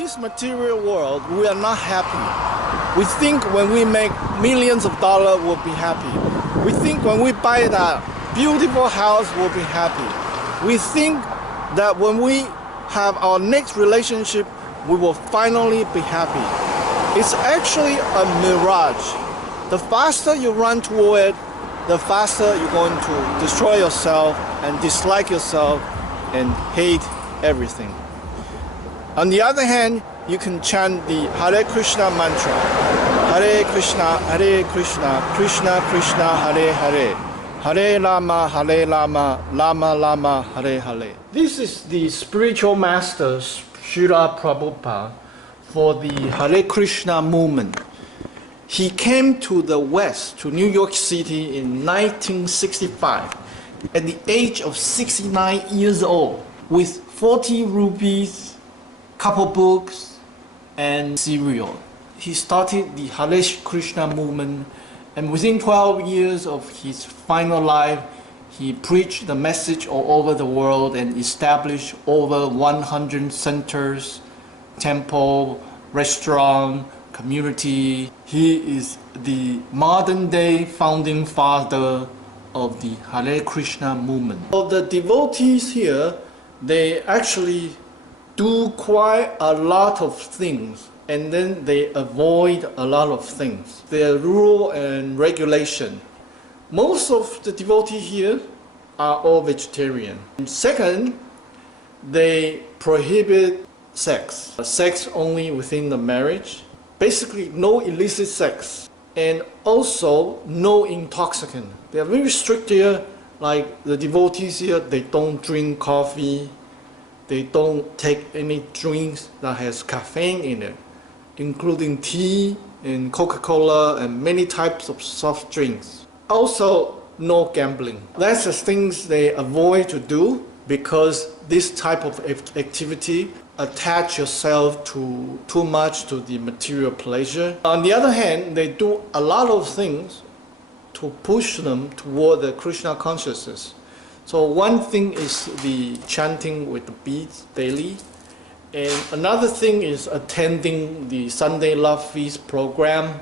this material world, we are not happy. We think when we make millions of dollars, we'll be happy. We think when we buy that beautiful house, we'll be happy. We think that when we have our next relationship, we will finally be happy. It's actually a mirage. The faster you run toward it, the faster you're going to destroy yourself and dislike yourself and hate everything. On the other hand, you can chant the Hare Krishna mantra. Hare Krishna, Krishna Krishna, Hare Hare. Hare Rama, Rama Rama, Hare Hare. This is the spiritual master, Srila Prabhupada, for the Hare Krishna movement. He came to the West, to New York City in 1965, at the age of 69 years old, with 40 rupees, couple books, and cereal. He started the Hare Krishna movement, and within 12 years of his final life, he preached the message all over the world and established over 100 centers, temple, restaurant, community. He is the modern-day founding father of the Hare Krishna movement. So the devotees here, they actually do quite a lot of things, and then they avoid a lot of things. There are rule and regulation. Most of the devotees here are all vegetarian. And second, they prohibit sex. Sex only within the marriage. Basically, no illicit sex. And also, no intoxicant. They are very strict here, like the devotees here, they don't drink coffee. They don't take any drinks that has caffeine in it, including tea and Coca-Cola and many types of soft drinks. Also, no gambling. That's the things they avoid to do because this type of activity attach yourself to too much to the material pleasure. On the other hand, they do a lot of things to push them toward the Krishna consciousness. So one thing is the chanting with the beads daily, and another thing is attending the Sunday Love Feast program,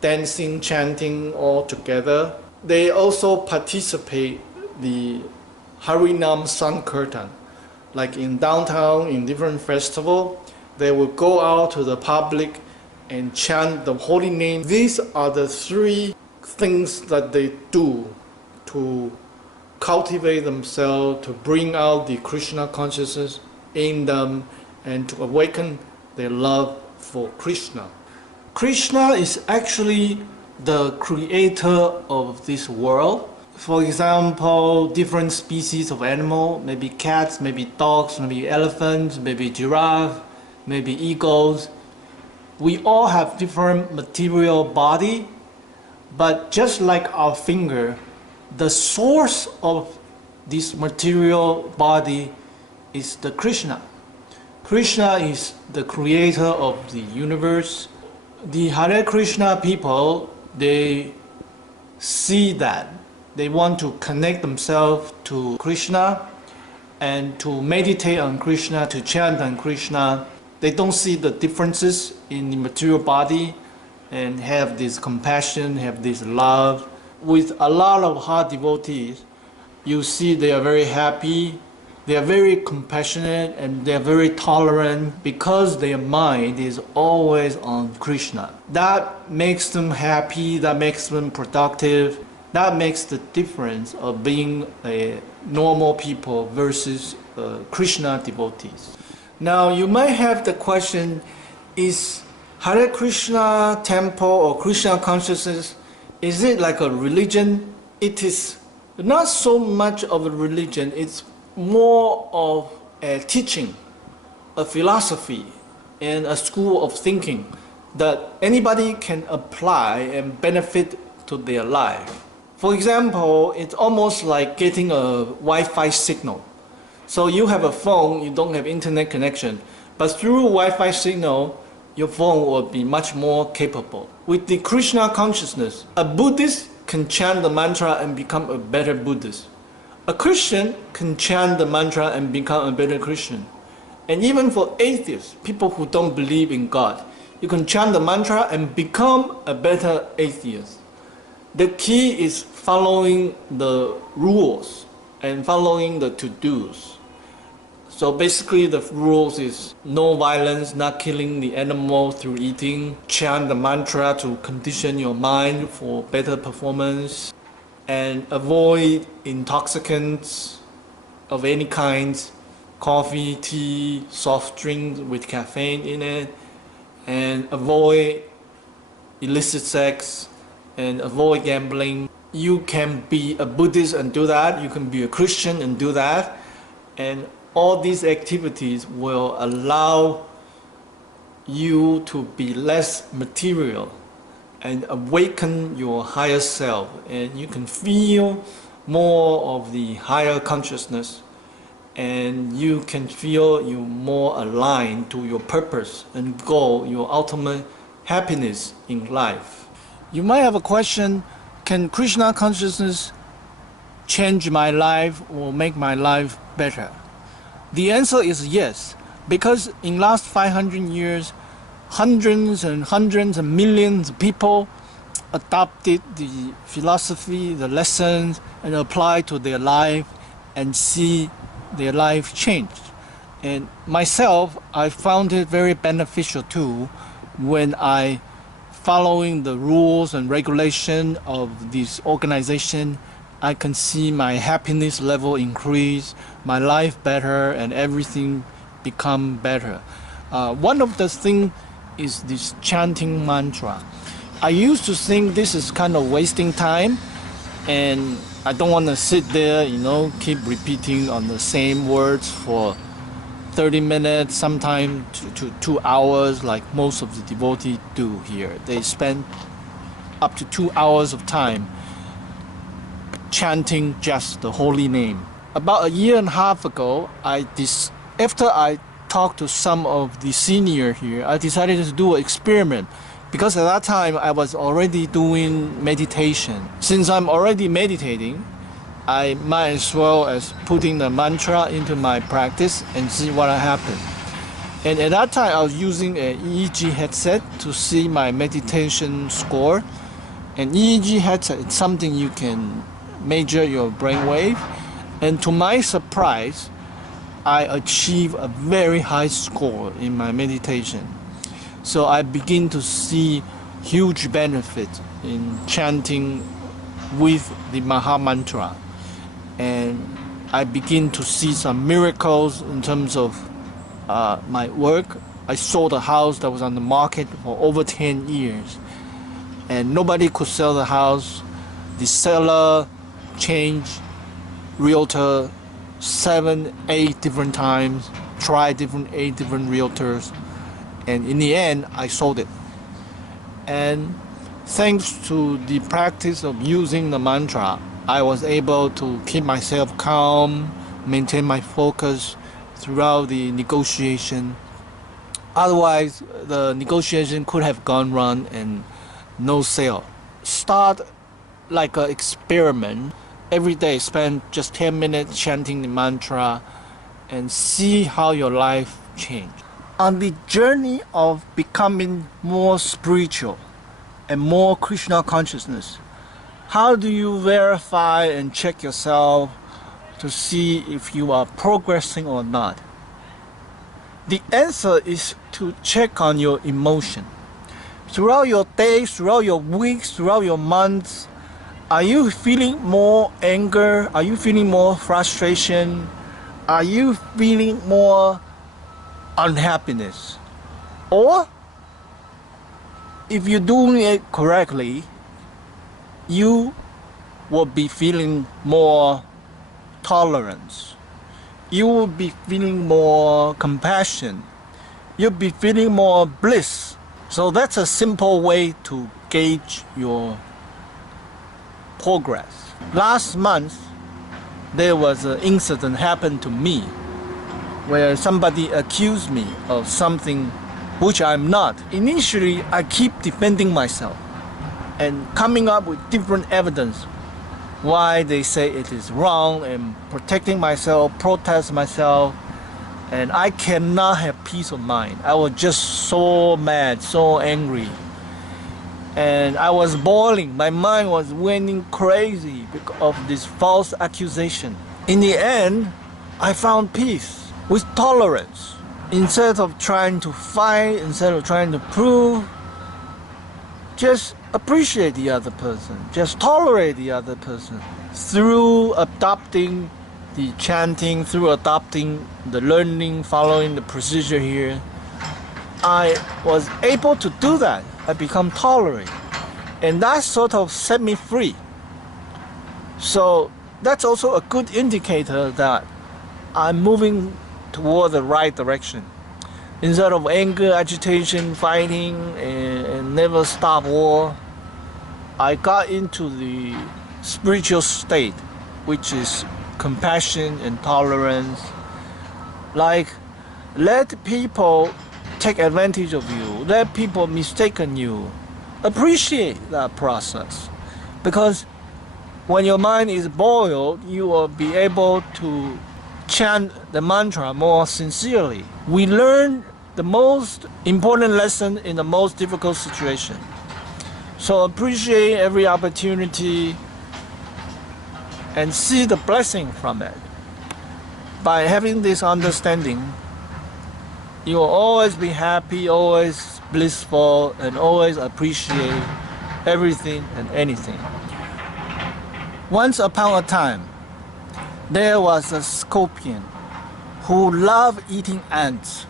dancing, chanting all together. They also participate the Harinam Sankirtan. Like in downtown, in different festival, they will go out to the public and chant the holy name. These are the three things that they do to cultivate themselves, to bring out the Krishna consciousness in them, and to awaken their love for Krishna. Krishna is actually the creator of this world. For example, different species of animal, maybe cats, maybe dogs, maybe elephants, maybe giraffe, maybe eagles. We all have different material body, but just like our finger, the source of this material body is the Krishna. Krishna is the creator of the universe. The Hare Krishna people, they see that. They want to connect themselves to Krishna and to meditate on Krishna, to chant on Krishna. They don't see the differences in the material body and have this compassion, have this love. With a lot of heart devotees, you see they are very happy, they are very compassionate, and they are very tolerant because their mind is always on Krishna. That makes them happy, that makes them productive. That makes the difference of being a normal people versus Krishna devotees. Now you might have the question, is Hare Krishna temple or Krishna consciousness, is it like a religion? It is not so much of a religion, it's more of a teaching, a philosophy, and a school of thinking that anybody can apply and benefit to their life. For example, it's almost like getting a Wi-Fi signal. So you have a phone, you don't have internet connection, but through Wi-Fi signal, your phone will be much more capable. With the Krishna consciousness, a Buddhist can chant the mantra and become a better Buddhist. A Christian can chant the mantra and become a better Christian. And even for atheists, people who don't believe in God, you can chant the mantra and become a better atheist. The key is following the rules and following the to-dos. So basically the rules is no violence, not killing the animal through eating, chant the mantra to condition your mind for better performance, and avoid intoxicants of any kind, coffee, tea, soft drinks with caffeine in it, and avoid illicit sex, and avoid gambling. You can be a Buddhist and do that, you can be a Christian and do that, and all these activities will allow you to be less material and awaken your higher self, and you can feel more of the higher consciousness, and you can feel you more aligned to your purpose and goal, your ultimate happiness in life. You might have a question, can Krishna consciousness change my life or make my life better? The answer is yes, because in last 500 years, hundreds and millions of people adopted the philosophy, the lessons, and applied to their life and see their life changed. And myself, I found it very beneficial too when I following the rules and regulation of this organization. I can see my happiness level increase, my life better, and everything become better. One of the things is this chanting mantra. I used to think this is kind of wasting time, and I don't want to sit there, keep repeating on the same words for 30 minutes, sometimes to 2 hours, like most of the devotees do here. They spend up to 2 hours of time chanting just the holy name. About a year and a half ago, after I talked to some of the seniors here, I decided to do an experiment, because at that time I was already doing meditation. Since I'm already meditating, I might as well as putting the mantra into my practice and see what happens. And at that time I was using an EEG headset to see my meditation score. An EEG headset is something you can measure your brainwave, and to my surprise, I achieved a very high score in my meditation. So I begin to see huge benefit in chanting with the Maha Mantra, and I begin to see some miracles in terms of my work. I sold a house that was on the market for over 10 years, and nobody could sell the house. The seller changed realtor 7, 8 different times, tried 8 different realtors, and in the end I sold it. And thanks to the practice of using the mantra, I was able to keep myself calm, maintain my focus throughout the negotiation. Otherwise the negotiation could have gone wrong and no sale. Start like an experiment. Every day spend just 10 minutes chanting the mantra and see how your life changes. On the journey of becoming more spiritual and more Krishna consciousness, how do you verify and check yourself to see if you are progressing or not? The answer is to check on your emotion. Throughout your days, throughout your weeks, throughout your months, are you feeling more anger? Are you feeling more frustration? Are you feeling more unhappiness? Or if you're doing it correctly, you will be feeling more tolerance. You will be feeling more compassion. You'll be feeling more bliss. So that's a simple way to gauge your progress. Last month, there was an incident happened to me where somebody accused me of something which I'm not. Initially, I keep defending myself and coming up with different evidence why they say it is wrong, and protecting myself, protest myself. And I cannot have peace of mind. I was just so mad, so angry. And I was boiling. My mind was running crazy because of this false accusation. In the end, I found peace with tolerance. Instead of trying to fight, instead of trying to prove, just appreciate the other person. Just tolerate the other person. Through adopting the chanting, through adopting the learning, following the procedure here, I was able to do that. I become tolerant. And that sort of set me free. So that's also a good indicator that I'm moving toward the right direction. Instead of anger, agitation, fighting, and never stop war, I got into the spiritual state, which is compassion and tolerance. Like, let people take advantage of you, let people mistaken you. Appreciate that process, because when your mind is boiled, you will be able to chant the mantra more sincerely. We learn the most important lesson in the most difficult situation. So appreciate every opportunity and see the blessing from it. By having this understanding, you will always be happy, always blissful, and always appreciate everything and anything. Once upon a time, there was a scorpion who loved eating ants.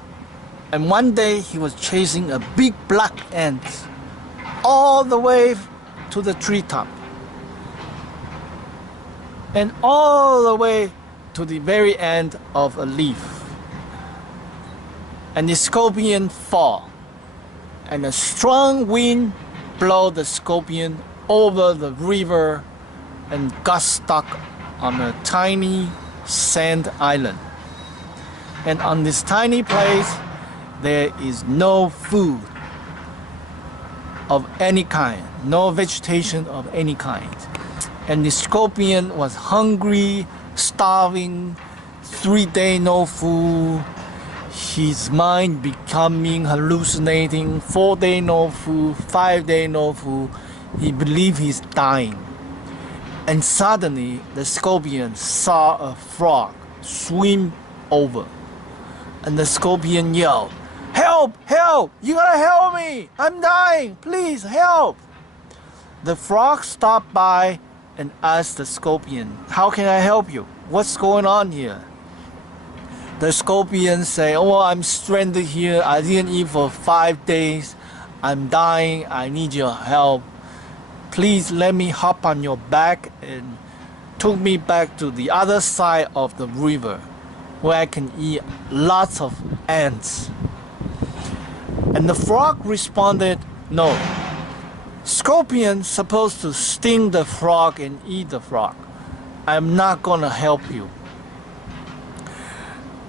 And one day he was chasing a big black ant all the way to the treetop. And all the way to the very end of a leaf. And the scorpion fell. And a strong wind blew the scorpion over the river and got stuck on a tiny sand island. And on this tiny place, there is no food of any kind, no vegetation of any kind. And the scorpion was hungry, starving, 3 days no food, his mind becoming hallucinating, 4 days no food, 5 days no food, he believed he's dying. And suddenly the scorpion saw a frog swim over. And the scorpion yelled, "Help! Help! You gotta help me! I'm dying! Please help!" The frog stopped by and asked the scorpion, "How can I help you? What's going on here?" The scorpion said, "Oh, I'm stranded here. I didn't eat for 5 days. I'm dying. I need your help. Please let me hop on your back," and took me back to the other side of the river where I can eat lots of ants. And the frog responded, "No. Scorpion's supposed to sting the frog and eat the frog. I'm not gonna help you."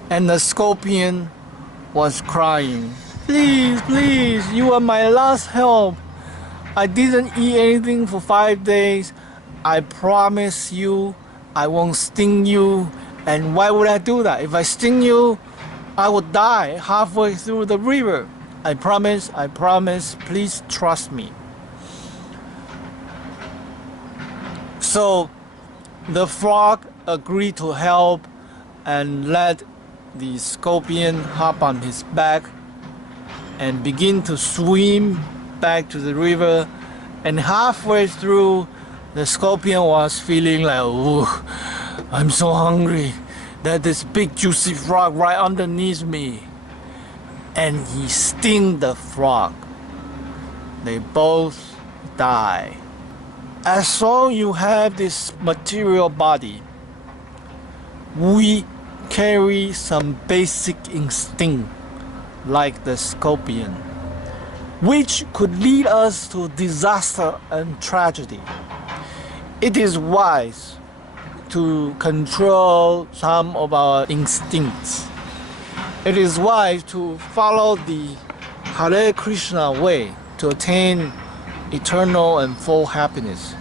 And the scorpion was crying, "Please, please, you are my last help. I didn't eat anything for 5 days. I promise you I won't sting you. And why would I do that? If I sting you, I would die halfway through the river. I promise, please trust me." So the frog agreed to help and let the scorpion hop on his back and begin to swim back to the river. And halfway through, the scorpion was feeling like, "Oh, I'm so hungry. There's this big juicy frog right underneath me." And he stung the frog. They both die. As long as you have this material body, we carry some basic instinct like the scorpion, which could lead us to disaster and tragedy. It is wise to control some of our instincts. It is wise to follow the Hare Krishna way to attain eternal and full happiness.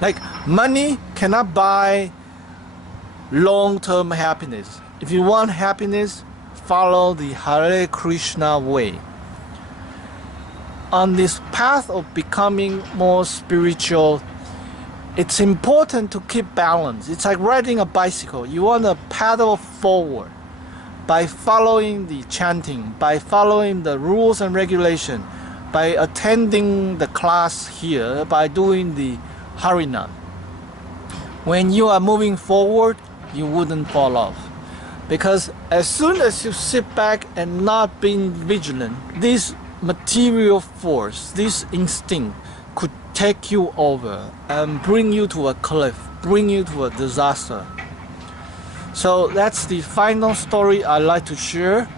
Like, money cannot buy long-term happiness. If you want happiness, follow the Hare Krishna way. On this path of becoming more spiritual, it's important to keep balance. It's like riding a bicycle. You want to pedal forward by following the chanting, by following the rules and regulation, by attending the class here, by doing the Harinam. When you are moving forward, you wouldn't fall off. Because as soon as you sit back and not being vigilant, this material force, this instinct could take you over and bring you to a cliff, bring you to a disaster. So that's the final story I'd like to share.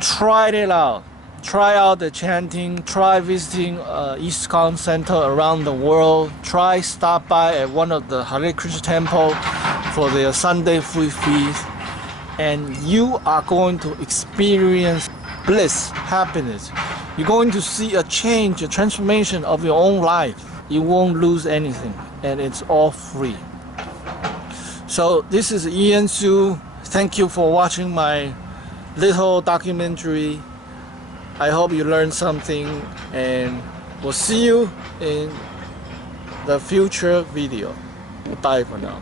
Try it out. Try out the chanting, try visiting ISKCON center around the world, try stop by at one of the Hare Krishna temple for their Sunday free feast, and you are going to experience bliss, happiness. You're going to see a change, a transformation of your own life. You won't lose anything, and it's all free. So this is Ian Su. Thank you for watching my little documentary. I hope you learned something, and we'll see you in the future video. Bye for now.